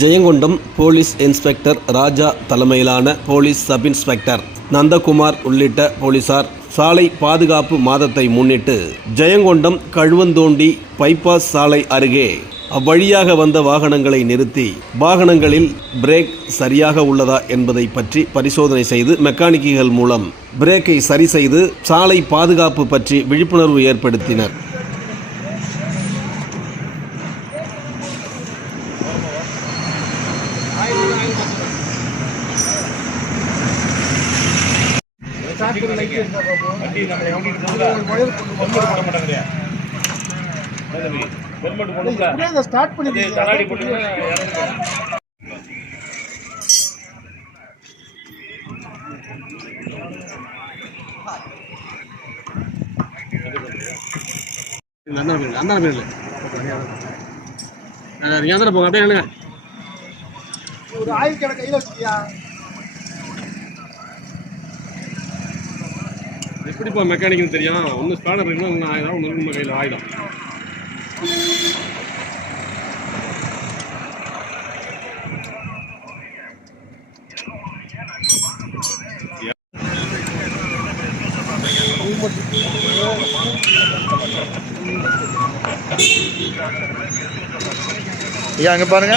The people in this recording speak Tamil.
ஜெயங்கொண்டம் போலீஸ் இன்ஸ்பெக்டர் ராஜா தலைமையிலான போலீஸ் சப் இன்ஸ்பெக்டர் நந்தகுமார் உள்ளிட்ட போலீசார். சாலை பாதுகாப்பு மாதத்தை முன்னிட்டு ஜெயங்கொண்டம் கழுவந்தோண்டி பைபாஸ் சாலை அருகே அவ்வழியாக வந்த வாகனங்களை நிறுத்தி வாகனங்களில் பிரேக் சரியாக உள்ளதா என்பதை பற்றி பரிசோதனை செய்து மெக்கானிக்குகள் மூலம் பிரேக்கை சரி செய்து சாலை பாதுகாப்பு பற்றி விழிப்புணர்வு ஏற்படுத்தினர். ஸ்டார்ட் பண்ணி அந்த பேர் அந்த பேர் இல்லை நீங்கள் அந்த போங்க அப்படியே நில்லுங்க ஒரு ஆயில் கடை கையில வச்சியா எப்படி இப்போ மெக்கானிக்னு தெரியும்? ஒன்று ஸ்பேனர் இருக்குன்னா ஒன்று ஆயுதம் ஒன்று நம்ம கையில் ஆயுதம் ஐயா அங்கே பாருங்க.